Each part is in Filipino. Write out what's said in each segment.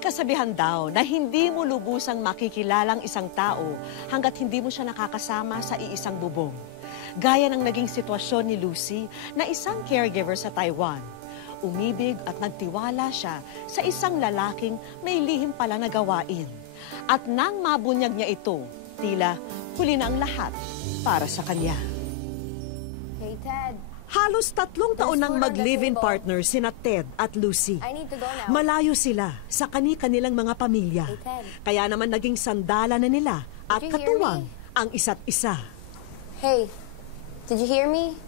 May kasabihan daw na hindi mo lubusang makikilalang isang tao hanggat hindi mo siya nakakasama sa iisang bubong. Gaya ng naging sitwasyon ni Lucy na isang caregiver sa Taiwan. Umibig at nagtiwala siya sa isang lalaking may lihim pala na gawain. At nang mabunyag niya ito, tila huli na ang lahat para sa kanya. Hey, Ted. Halos 3 taon nang mag-live-in partner sina Ted at Lucy. I need to go now. Malayo sila sa kani-kanilang mga pamilya. Hey, Ted. Kaya naman naging sandala na nila at Did you hear katuwang me? ang isa't isa. Hey, did you hear me?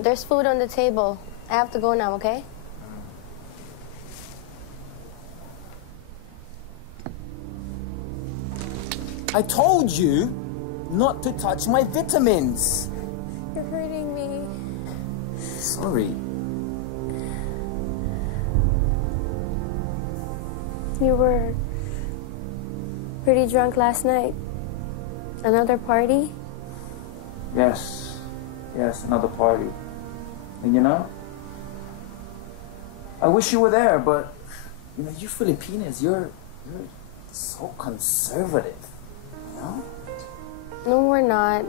There's food on the table. I have to go now, okay? I told you not to touch my vitamins. You're hurting me. Sorry. You were pretty drunk last night. Another party? Yes. Yes, another party. And you know, I wish you were there, but you know, you Filipinas, you're so conservative. You know? No, we're not.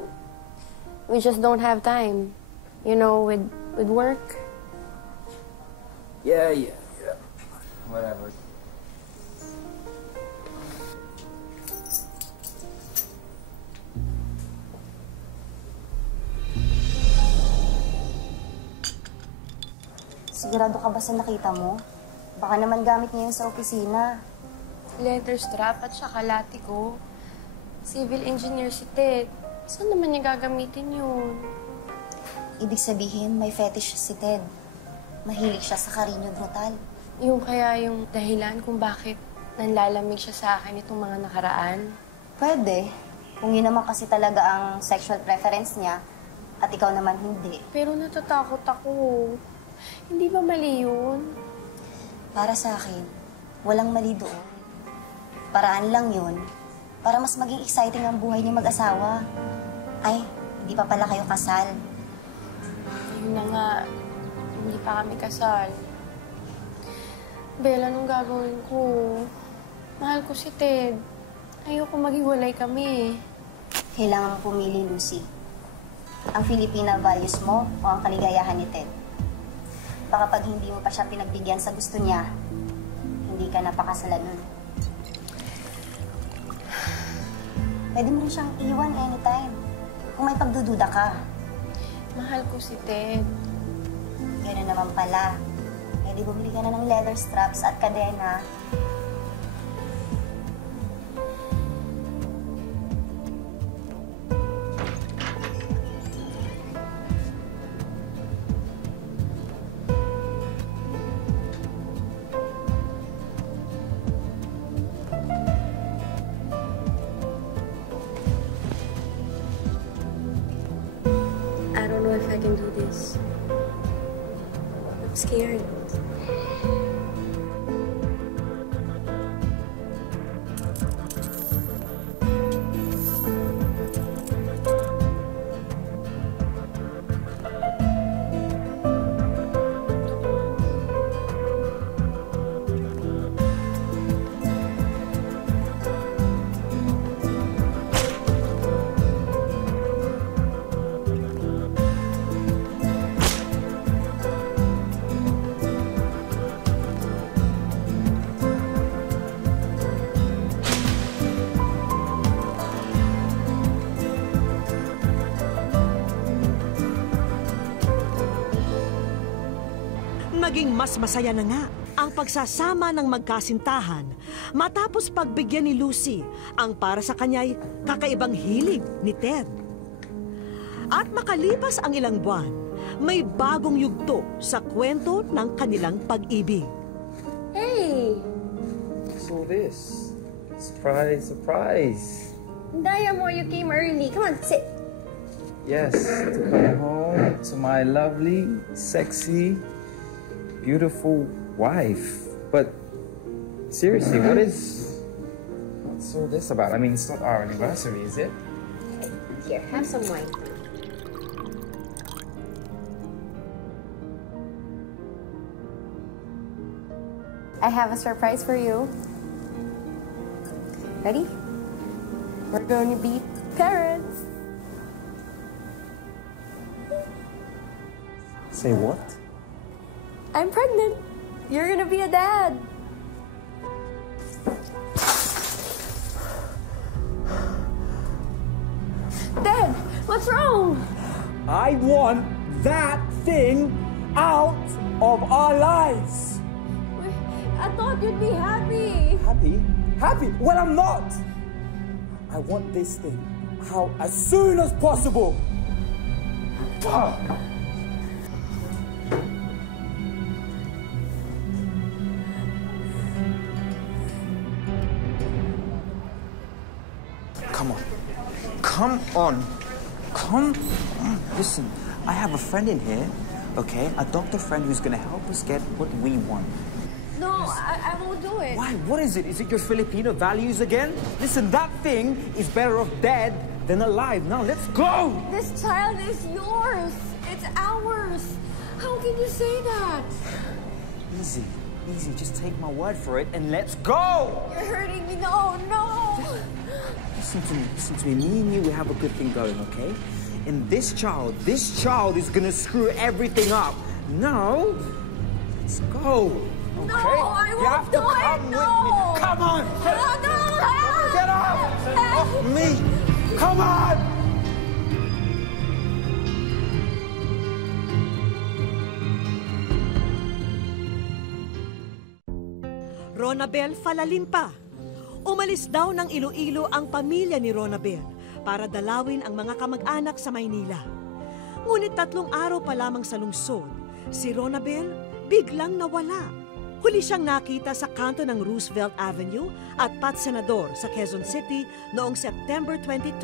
We just don't have time. You know, with work. Yeah. Whatever. Sigurado ka ba sa nakita mo? Baka naman gamit niya yun sa opisina. Leather strap at saka latiko. Civil engineer si Ted. Saan naman niya gagamitin yun? Ibig sabihin, may fetish si Ted. Mahilig siya sa Carino Brutal. Yung kaya yung dahilan kung bakit nanlalamig siya sa akin itong mga nakaraan? Pwede. Kung yun naman kasi talaga ang sexual preference niya, at ikaw naman hindi. Pero natatakot ako. Hindi ba mali yun? Para sa akin, walang mali doon. Paraan lang yun para mas maging exciting ang buhay niyo mag-asawa. Ay, hindi pa pala kayo kasal. Yun na nga, hindi pa kami kasal. Bella, anong gagawin ko? Mahal ko si Ted. Ayoko maghiwalay kami. Kailangan mong pumili, Lucy. Ang Filipina values mo o ang kaligayahan ni Ted. Baka pag hindi mo pa siya pinagbigyan sa gusto niya, hindi ka napakasalan nun. Pwede mo rin siyang iwan anytime. Kung may pagdududa ka. Mahal ko si Ted. Gano'n naman pala. Eh di bumili ka na ng leather straps at kadena. I don't know if I can do this. I'm scared. Naging mas masaya na nga ang pagsasama ng magkasintahan matapos pagbigyan ni Lucy ang para sa kanya'y kakaibang hilig ni Ted. At makalipas ang ilang buwan, may bagong yugto sa kwento ng kanilang pag-ibig. Hey! So this, surprise. Daya mo, you came early. Come on, sit. Yes, to come home to my lovely, sexy, beautiful wife. But seriously, what's all this about? I mean, it's not our anniversary, is it? Here, have some wine. I have a surprise for you. Ready? We're going to be parents. Say what? I'm pregnant. You're gonna be a dad. Dad, what's wrong? I want that thing out of our lives. I thought you'd be happy. Happy? Happy? Well, I'm not. I want this thing out as soon as possible. Come on. Come on. Come on. Listen, I have a friend in here, okay? A doctor friend who's gonna help us get what we want. No, I won't do it. Why? What is it? Is it your Filipino values again? Listen, that thing is better off dead than alive. Now, let's go! This child is yours. It's ours. How can you say that? Easy. Easy. Just take my word for it and let's go! You're hurting me. No, no. Listen to me. Listen to me. Me and you, we have a good thing going, okay? And this child is gonna screw everything up. Now, let's go. Okay? No, I You won't have to do come it. with No. me. Come on. No, help. Get off! Off me! Come on! Ronabel Falalim pa. Umalis daw ng Iloilo ang pamilya ni Ronabel para dalawin ang mga kamag-anak sa Maynila. Ngunit 3 araw pa lamang sa lungsod, si Ronabel biglang nawala. Huli siyang nakita sa kanto ng Roosevelt Avenue at Pat Senador sa Quezon City noong September 22,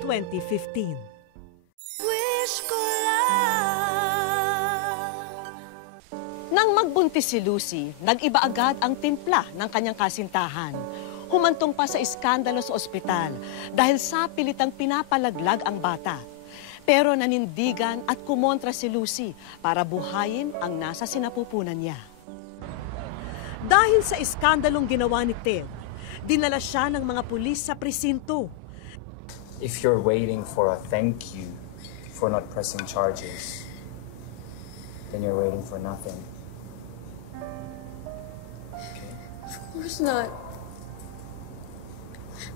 2015. Wish ko Nang magbuntis si Lucy, nag-iba agad ang timpla ng kanyang kasintahan. Humantong pa sa iskandalo sa ospital dahil sa pilitang pinapalaglag ang bata. Pero nanindigan at kumontra si Lucy para buhayin ang nasa sinapupunan niya. Dahil sa iskandalong ginawa ni Ted, dinala siya ng mga pulis sa presinto. If you're waiting for a thank you for not pressing charges, then you're waiting for nothing. Of course not.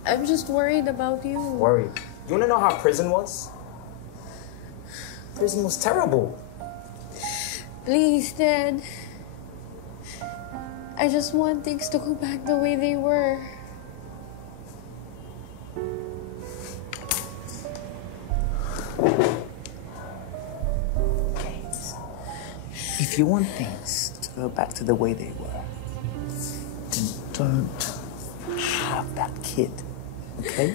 I'm just worried about you. Worried. You wanna know how prison was? Prison was terrible. Please, Dad. I just want things to go back the way they were. If you want things to go back to the way they were, then don't have that kid, okay?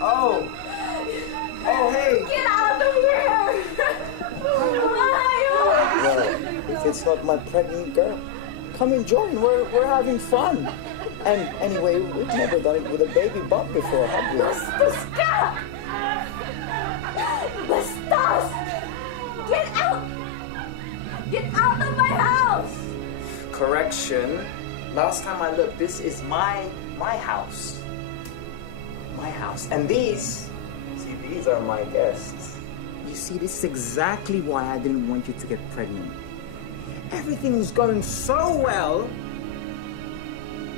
Oh, hey! Get out of here! Well, if it's not my pregnant girl, come and join. We're having fun. And anyway, we've never done it with a baby bump before, have we? Basta! Bastos! Get out! Get out of my house! Correction. Last time I looked, this is my house. My house. And these are my guests. You see, this is exactly why I didn't want you to get pregnant. Everything was going so well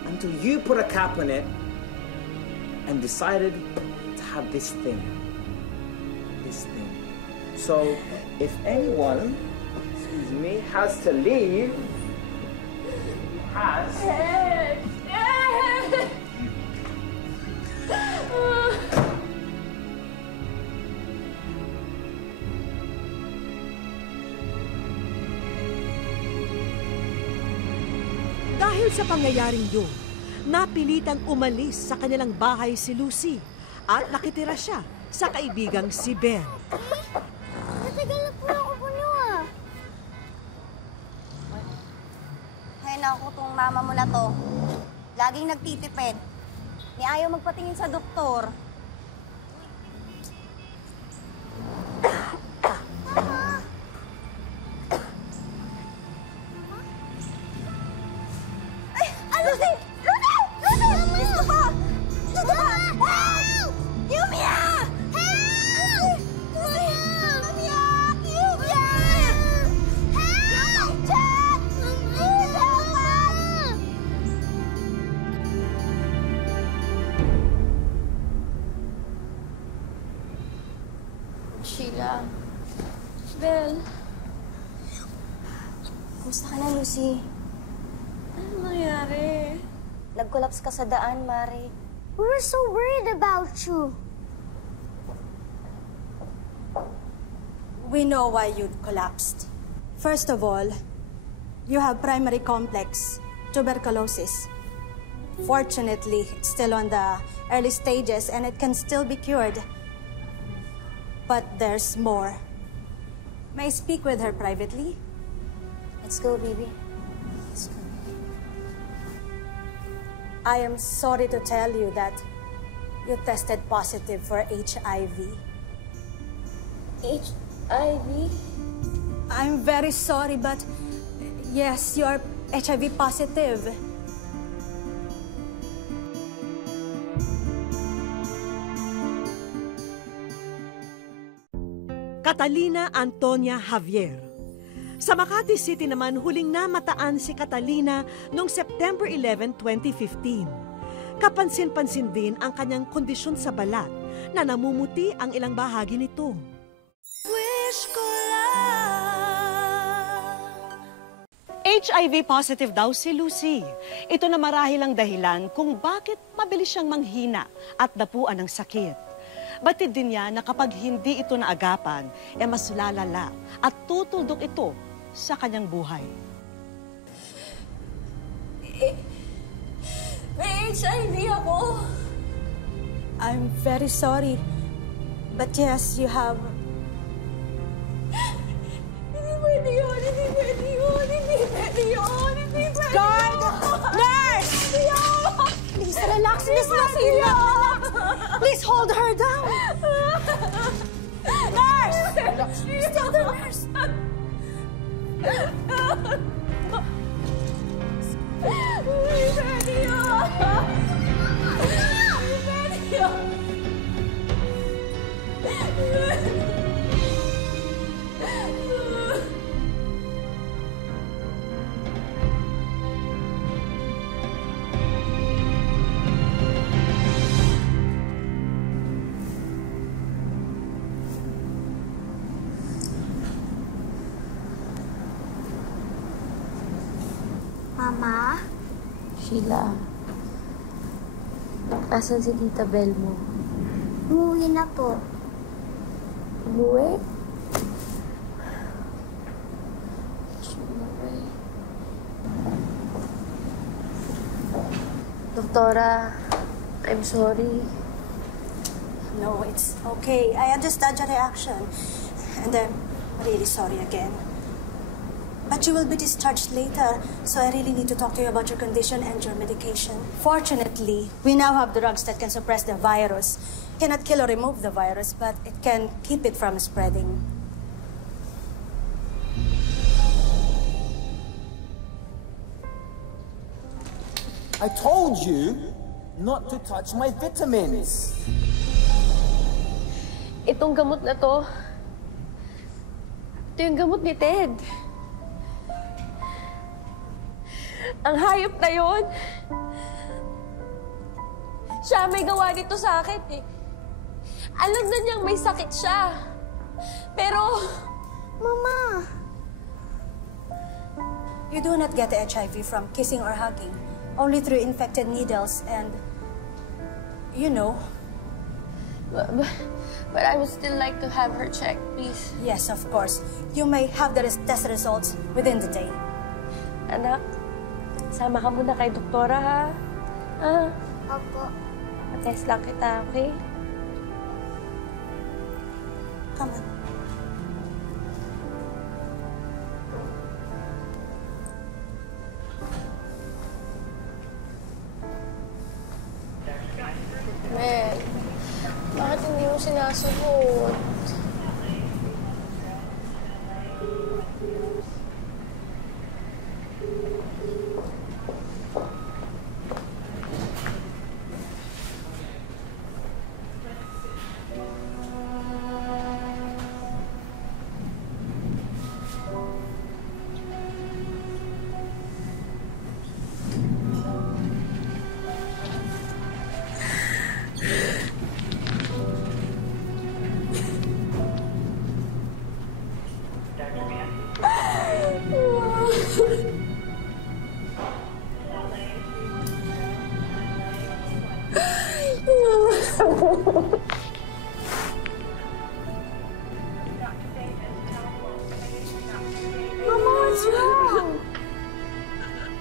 until you put a cap on it and decided to have this thing. This thing. So, if anyone, excuse me, has to leave, has... Dahil sa pangyayaring yun, napilitang umalis sa kanilang bahay si Lucy at nakitira siya sa kaibigang si Ben. to. Laging nagtitipid. Ni ayaw magpatingin sa doktor. Ay, Lucy! Lucy! Lucy! Gusto ko! Gusto ko! Help! Yumia! Help! Lucy! Yumia! Yumia! Help! Chat! Please help us! Sheila. Belle. Kumusta ka na, Lucy? Ano nangyari? Nag-collapse ka sa daan, Mare. We were so worried about you. We know why you collapsed. First of all, you have primary complex tuberculosis. Fortunately, it's still on the early stages and it can still be cured. But there's more. May I speak with her privately? Let's go, baby. I am sorry to tell you that you tested positive for HIV. HIV? I'm very sorry, but yes, you are HIV positive. Catalina Antonia Javier. Sa Makati City naman, huling namataan si Catalina noong September 11, 2015. Kapansin-pansin din ang kanyang kondisyon sa balat na namumuti ang ilang bahagi nito. HIV positive daw si Lucy. Ito na marahil ang dahilan kung bakit mabilis siyang manghina at dapuan ng sakit. Batid din niya na kapag hindi ito naagapan, mas lalala at tutuldok ito sa kanyang buhay. May HIV ako! I'm very sorry, but yes, you have... Hindi pwede yun! Hindi pwede yun! Hindi pwede yun! Hindi pwede Guard! Nurse! Please relax, Miss Lucille. Please hold her down. Nurse! Still the nurse. Hindi pwede yun! Hindi pwede yun! Mama? Sheila, asan si Tita Belle mo? Umuwi na po. Umuwi? Doktora, I'm sorry. No, it's okay. I understand your reaction. And I'm really sorry again. But you will be discharged later, so I really need to talk to you about your condition and your medication. Fortunately, we now have drugs that can suppress the virus. Cannot kill or remove the virus, but it can keep it from spreading. I told you not to touch my vitamins. Itong gamot na to, ito yung gamot ni Ted. Ang hayop na yun, siya may gawa nito sa akin eh. Alam na niyang may sakit siya. Pero, Mama! You do not get the HIV from kissing or hugging, only through infected needles and, you know. but I would still like to have her checked, please. Yes, of course. You may have the test results within the day. Anak, sama ka muna kay doktora, ha? Ah, Opo. test lang kita, okay? Come on. sumasagot. Mama, what's wrong?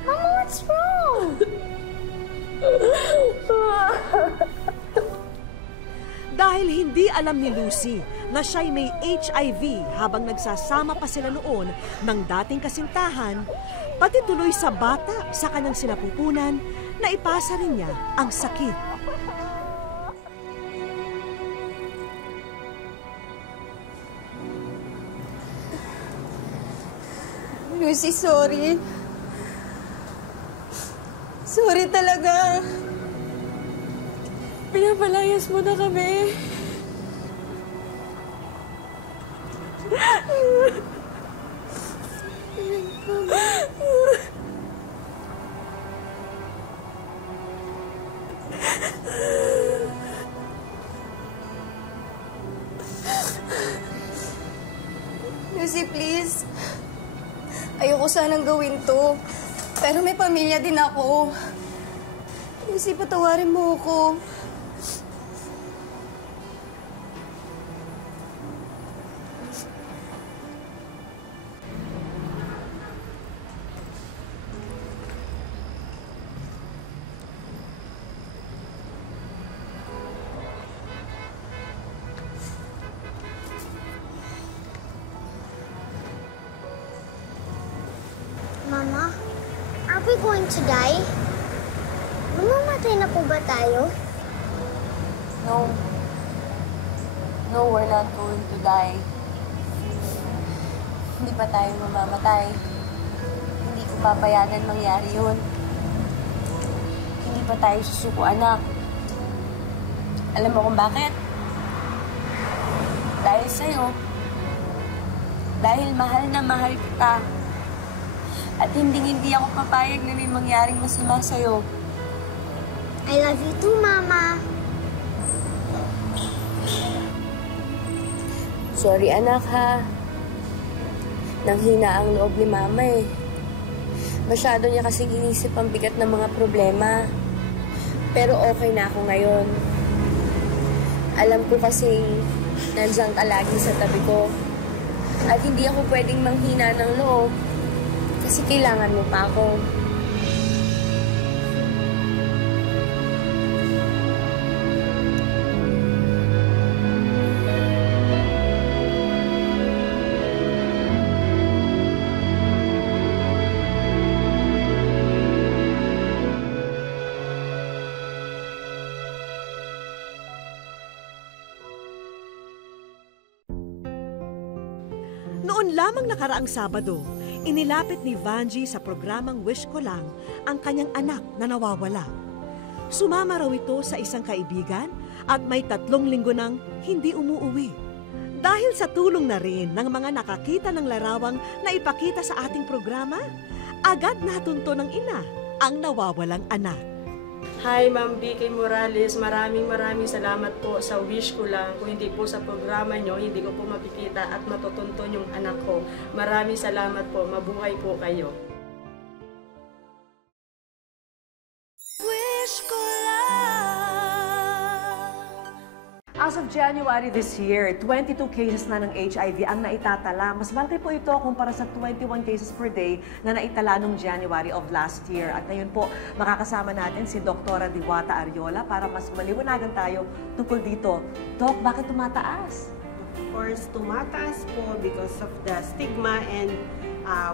Mama, what's wrong? Dahil hindi alam ni Lucy na siya'y may HIV habang nagsasama pa sila noon ng dating kasintahan, pati tuloy sa bata sa kanyang sinapupunan, na ipasa rin niya ang sakit. Lucy, sorry. Sorry talaga. Pinapalayas mo na kami. Lucy, please. Ayoko sanang gawin to. Pero may pamilya din ako. Lucy, patawarin mo ako. Mama, are we going to die? Mamamatay na po ba tayo? No. No, we're not going to die. Hindi pa tayo mamamatay. Hindi ko papayagan mangyari yun. Hindi pa tayo susuko, anak. Alam mo kung bakit? Dahil sa'yo. Dahil mahal na mahal kita. At hindi ako papayag na may mangyaring masama sa'yo. I love you too, Mama. Sorry, anak, ha. Nanghina ang loob ni Mama, eh. Masyado niya kasing inisip ang bigat ng mga problema. Pero okay na ako ngayon. Alam ko kasing nandiyan ka lagi sa tabi ko. At hindi ako pwedeng manghina ng loob. Kasi kailangan mo pa ako. Noon lamang nakaraang Sabado, inilapit ni Vanji sa programang Wish Ko Lang ang kanyang anak na nawawala. Sumama raw ito sa isang kaibigan at may 3 linggo nang hindi umuuwi. Dahil sa tulong na rin ng mga nakakita ng larawang na ipakita sa ating programa, agad natunto ng ina ang nawawalang anak. Hi, Ma'am Vicky Morales. Maraming salamat po sa Wish Ko Lang. Kung hindi po sa programa nyo, hindi ko po makikita at matutunton yung anak ko. Maraming salamat po. Mabuhay po kayo. Wish ko lang. As of January this year, 22 cases na ng HIV ang naitatala. Mas malaki po ito kumpara sa 21 cases per day na naitala noong January of last year. At ngayon po, makakasama natin si Dr. Diwata Ariola para mas maliwanagan tayo tungkol dito. Doc, bakit tumataas? Of course, tumataas po because of the stigma and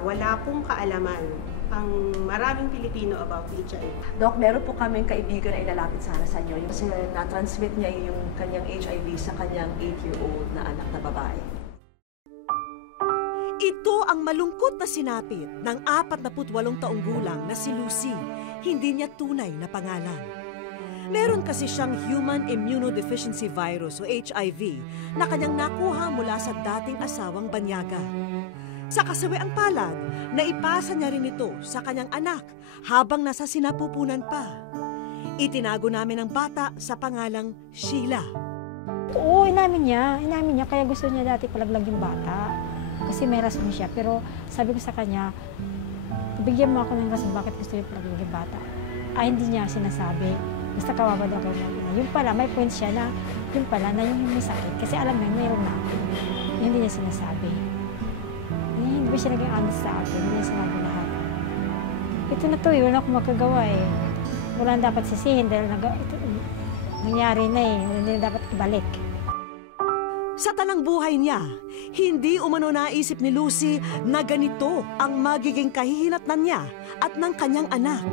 wala pong kaalaman ang maraming Pilipino about HIV. Doc, meron po kaming kaibigan na ilalapit sana sa inyo. Kasi na-transmit niya yung kanyang HIV sa kanyang 8-year-old na anak na babae. Ito ang malungkot na sinapit ng 48 taong gulang na si Lucy. Hindi niya tunay na pangalan. Meron kasi siyang Human Immunodeficiency Virus o HIV na kanyang nakuha mula sa dating asawang banyaga. Sa kasawiang palad, naipasa niya rin ito sa kanyang anak habang nasa sinapupunan pa. Itinago namin ang bata sa pangalang Sheila. Oo, inamin niya. Kaya gusto niya dati palaglag yung bata. Kasi may rason siya. Pero sabi ko sa kanya, bigyan mo ako ng rason bakit gusto niya palaglag yung bata. Hindi niya sinasabi. Basta kawawa daw kayo mag-ina. Yung pala, may point siya na yung pala na yung may sakit. Kasi alam niya, mayroon na. Hindi niya sinasabi. Hindi ba siya naging honest sa akin? Hindi niya sinabi lahat. Ito na to, wala akong magagawa eh. Wala na dapat sisihin dahil nangyari na eh. Hindi na dapat ibalik. Sa tanang buhay niya, hindi umano naisip ni Lucy na ganito ang magiging kahihinatnan niya at ng kanyang anak.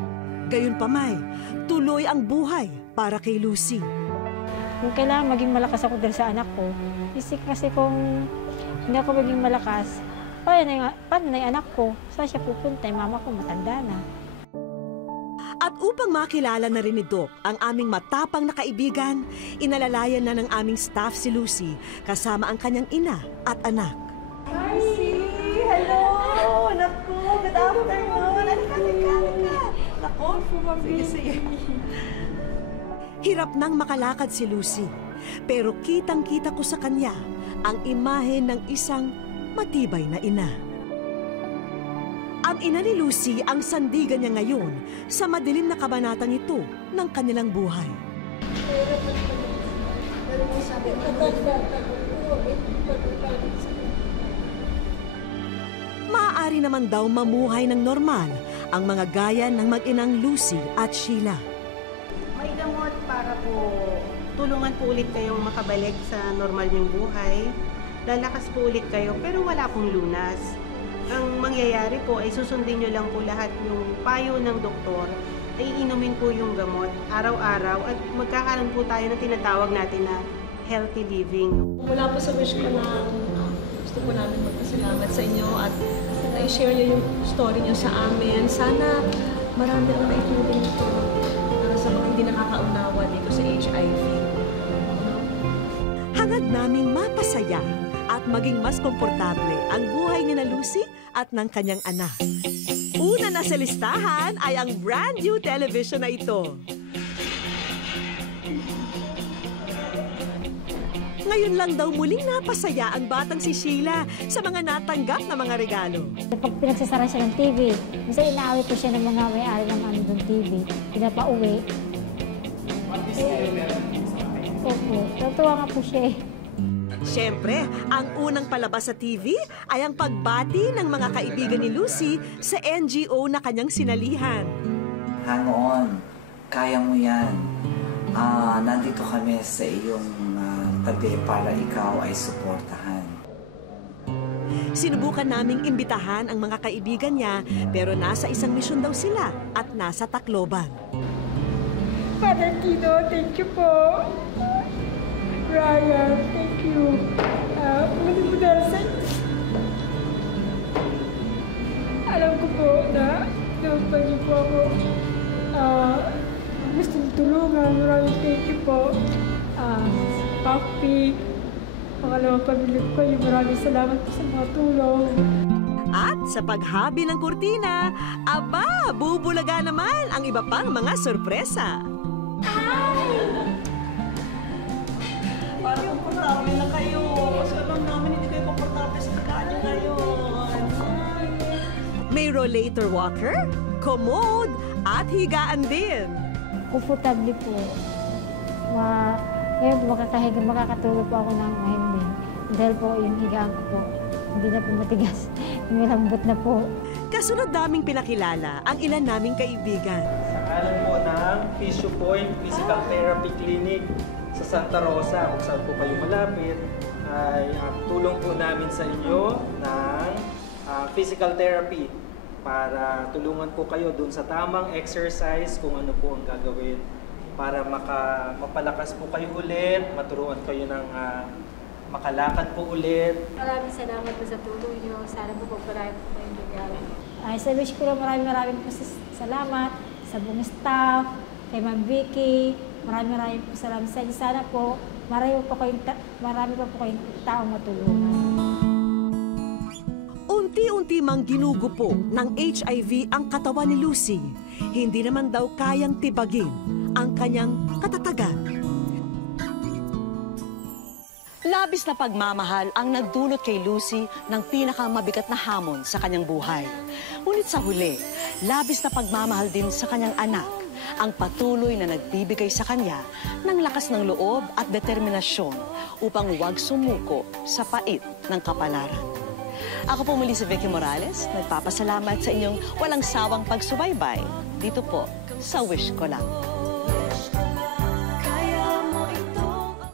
Gayunpamay, tuloy ang buhay para kay Lucy. Kung kailangan maging malakas ako dahil sa anak ko, kasi kung hindi ako maging malakas, paano na yung anak ko? Saan siya pupunta? Yung mama ko matanda na. At upang makilala na rin ni Doc ang aming matapang na kaibigan, inalalayan na ng aming staff si Lucy kasama ang kanyang ina at anak. Hi! Hello! Naku! Good afternoon! Alika! Naku! Sige. Hirap nang makalakad si Lucy, pero kitang-kita ko sa kanya ang imahe ng isang matibay na ina. Ang ina ni Lucy ang sandigan niya ngayon sa madilim na kabanatang ito ng kanilang buhay. Maaari naman daw mamuhay ng normal ang mga gaya ng mag-inang Lucy at Sheila. May gamot para po tulungan po ulit kayong makabalik sa normal niyong buhay. Lalakas po ulit kayo pero wala pong lunas. Ang mangyayari po ay susundin nyo lang po lahat yung payo ng doktor, ay inumin po yung gamot araw-araw at magkakaroon po tayo ng tinatawag natin na healthy living. Mula po sa wish ko na gusto po namin magpasalamat sa inyo at i-share niyo yung story niyo sa amin. Sana marami ang naitulong ito para sa mga hindi nakakaunawa dito sa HIV. Hangad naming mapasaya at maging mas komportable ang buhay ni na Lucy at ng kanyang anak. Una na sa listahan ay ang brand new television na ito. Ngayon lang daw muling napasaya ang batang si Sheila sa mga natanggap na mga regalo. Pag pinagsasara siya ng TV, minsan inaawit ko siya ng mga may-ari ng TV, pinapauwi. Opo, natuwa nga po siya eh. Siyempre, ang unang palabas sa TV ay ang pagbati ng mga kaibigan ni Lucy sa NGO na kanyang sinalihan. Hang on, kaya mo yan. Nandito kami sa iyong tabi para ikaw ay suportahan. Sinubukan naming imbitahan ang mga kaibigan niya pero nasa isang misyon daw sila at nasa Tacloban. Father Tino, thank you po. Ryan, thank you. Muli po dahil sa inyo. Alam ko po na pag niyo po ako gusto nyo tulungan. Maraming thank you po. Papi, pangalawang pamilya ko kayo. Maraming salamat po sa mga tulong. At sa paghabi ng kurtina, aba, bubulaga naman ang iba pang mga sorpresa. Parang komportable na kayo. Kasi alam namin hindi kayo komportable sa tagaan niyo ngayon. May rollator walker, commode, at higaan din. Komportable po. Ngayon po makakatulog po ako ng mahimbing. Dahil po yung higaan ko po, hindi na po matigas. Malambot na po. Kasunod naming pinakilala ang ilan naming kaibigan. Sa ngalan po ng Physio Point Physical Therapy Clinic sa Santa Rosa, kung saan po kayo malapit, ay tulong po namin sa inyo ng physical therapy. para tulungan po kayo dun sa tamang exercise kung ano po ang gagawin para mapalakas po kayo ulit, maturuan kayo ng makalakad po ulit. Maraming salamat po sa tulong niyo. Sana po pagpalain po kayong regalo. Ay, sa wish ko lang maraming po salamat sa buong staff, kay Ma'am Vicky. Maraming po salamat sa inyo. Sana po marami pa po kayong taong matulungan. Unti-unti mang ginugupo ng HIV ang katawan ni Lucy. Hindi naman daw kayang tibagin ang kanyang katatagan. Labis na pagmamahal ang nagdulot kay Lucy ng pinakamabigat na hamon sa kanyang buhay. Ngunit sa huli, labis na pagmamahal din sa kanyang anak ang patuloy na nagbibigay sa kanya ng lakas ng loob at determinasyon upang huwag sumuko sa pait ng kapalaran. Ako po muli si Vicky Morales, nagpapasalamat sa inyong walang sawang pagsubaybay dito po sa Wish Ko Lang.